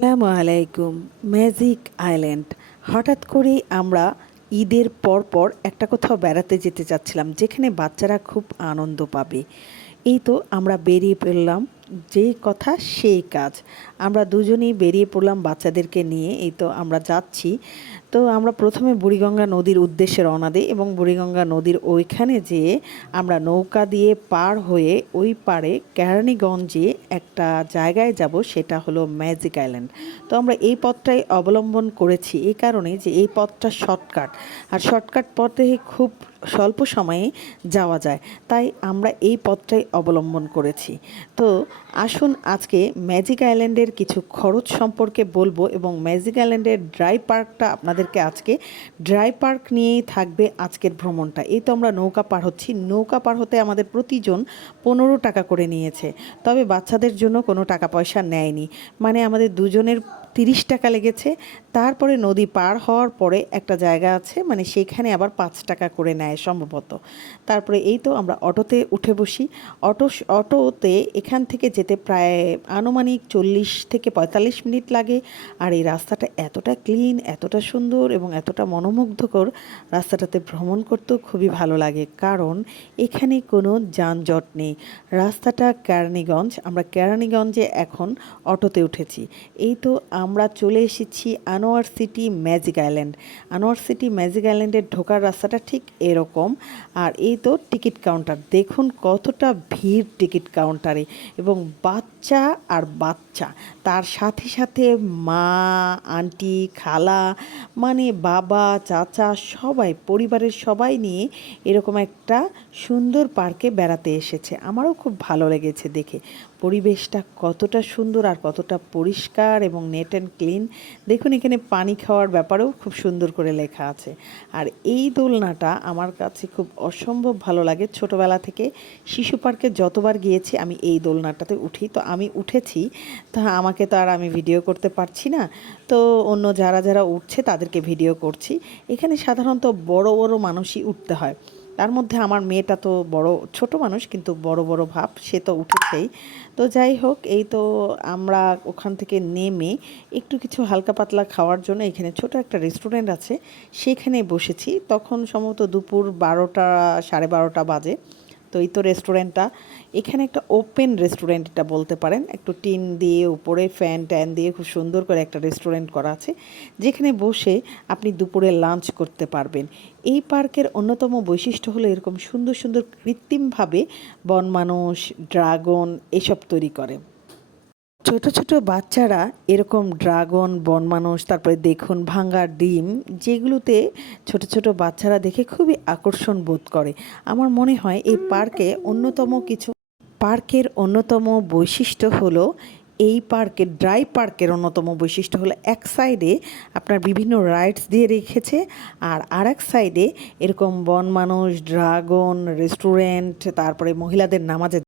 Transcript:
আসসালামু আলাইকুম। Magic island. হঠাৎ করেই আমরা ঈদের পরপর একটা কোথাও বেড়াতে যেতে চাচ্ছিলাম যেখানে বাচ্চারা খুব আনন্দ পাবে। এই তো আমরা বেরিয়ে পড়লাম, যেই কথা সেই কাজ। আমরা দুজনেই বেরিয়ে পড়লাম বাচ্চাদেরকে নিয়ে। এই তো আমরা যাচ্ছি। তো আমরা প্রথমে বুড়িগঙ্গা নদীর উদ্দেশ্যে রওনা দিই এবং বুড়িগঙ্গা নদীর ওইখানে যেয়ে আমরা নৌকা দিয়ে পার হয়ে ওই পারে কেরানীগঞ্জে একটা জায়গায় যাব, সেটা হলো ম্যাজিক আইল্যান্ড। তো আমরা এই পথটাই অবলম্বন করেছি এই কারণে যে এই পথটা শর্টকাট, আর শর্টকাট পথে খুব স্বল্প সময়ে যাওয়া যায়, তাই আমরা এই পথটাই অবলম্বন করেছি। তো আসুন আজকে ম্যাজিক আইল্যান্ডের কিছু খরচ সম্পর্কে বলবো এবং ম্যাজিক আইল্যান্ডের ড্রাই পার্কটা আপনাদেরকে আজকে ড্রাই পার্ক নিয়েই থাকবে আজকের ভ্রমণটা। এই তো আমরা নৌকা পার হচ্ছি, নৌকা পার হতে আমাদের প্রতিজন 15 টাকা করে নিয়েছে, তবে বাচ্চাদের জন্য কোনো টাকা পয়সা নেয়নি, মানে আমাদের দুজনের 30 টাকা লেগেছে। তারপরে নদী পার হওয়ার পরে একটা জায়গা আছে, মানে সেখানে আবার 5 টাকা করে নেয় সম্ভবত। তারপরে এই তো আমরা অটোতে উঠে বসি। অটোতে এখান থেকে যেতে প্রায় আনুমানিক 40 থেকে 45 মিনিট লাগে। আর এই রাস্তাটা এতটা ক্লিন, এতটা সুন্দর এবং এতটা মনোমুগ্ধকর, রাস্তাটাতে ভ্রমণ করতেও খুবই ভালো লাগে, কারণ এখানে কোনো যানজট নেই। রাস্তাটা কেরানীগঞ্জ, আমরা কেরানীগঞ্জে এখন অটোতে উঠেছি। এই তো আমরা চলে এসেছি Anwar city magic island. Anwar city magic আইল্যান্ডের ঢোকার রাস্তাটা ঠিক এরকম। আর এই তো টিকিট কাউন্টার, দেখুন কতটা ভিড় টিকিট কাউন্টারে, এবং বাচ্চা আর বাচ্চা, তার সাথে সাথে মা, আন্টি, খালা, মানে বাবা, চাচা, সবাই, পরিবারের সবাই নিয়ে এরকম একটা সুন্দর পার্কে বেড়াতে এসেছে। আমারও খুব ভালো লেগেছে দেখে, পরিবেশটা কতটা সুন্দর আর কতটা পরিষ্কার এবং নেট অ্যান্ড ক্লিন। দেখুন এখানে পানি খাওয়ার ব্যাপারেও খুব সুন্দর করে লেখা আছে। আর এই দোলনাটা আমার কাছে খুব অসম্ভব ভালো লাগে। ছোটোবেলা থেকে শিশু পার্কে যতবার গিয়েছি আমি এই দোলনাটাতে উঠি, তো আমি উঠেছি, তা আমাকে তো আর আমি ভিডিও করতে পারছি না, তো অন্য যারা যারা উঠছে তাদেরকে ভিডিও করছি। এখানে সাধারণত বড় বড় মানুষই উঠতে হয়, তার মধ্যে আমার মেয়েটা তো বড়, ছোট মানুষ কিন্তু বড় বড় ভাব, সে তো উঠেছেই। তো যাই হোক, এই তো আমরা ওখান থেকে নেমে একটু কিছু হালকা পাতলা খাওয়ার জন্য এখানে ছোট একটা রেস্টুরেন্ট আছে, সেখানে বসেছি। তখন সম্ভবত দুপুর 12টা, 12:30 বাজে। তো এই তো রেস্টুরেন্টটা, এখানে একটা ওপেন রেস্টুরেন্ট এটা বলতে পারেন, একটু টিন দিয়ে উপরে ফ্যান ট্যান দিয়ে খুব সুন্দর করে একটা রেস্টুরেন্ট করা আছে, যেখানে বসে আপনি দুপুরে লাঞ্চ করতে পারবেন। এই পার্কের অন্যতম বৈশিষ্ট্য হলো এরকম সুন্দর সুন্দর কৃত্রিমভাবে বনমানুষ, ড্রাগন এসব তৈরি করে। ছোট ছোট বাচ্চারা এরকম ড্রাগন, বনমানুষ, তারপরে দেখুন ভাঙা ডিম, যেগুলোতে ছোট ছোট বাচ্চারা দেখে খুবই আকর্ষণ বোধ করে। আমার মনে হয় এই পার্কের অন্যতম বৈশিষ্ট্য হলো, এই পার্কের ড্রাই পার্কের অন্যতম বৈশিষ্ট্য হলো এক সাইডে আপনার বিভিন্ন রাইডস দিয়ে রেখেছে, আর আরেক সাইডে এরকম বনমানুষ, ড্রাগন, রেস্টুরেন্ট, তারপরে মহিলাদের নামাজের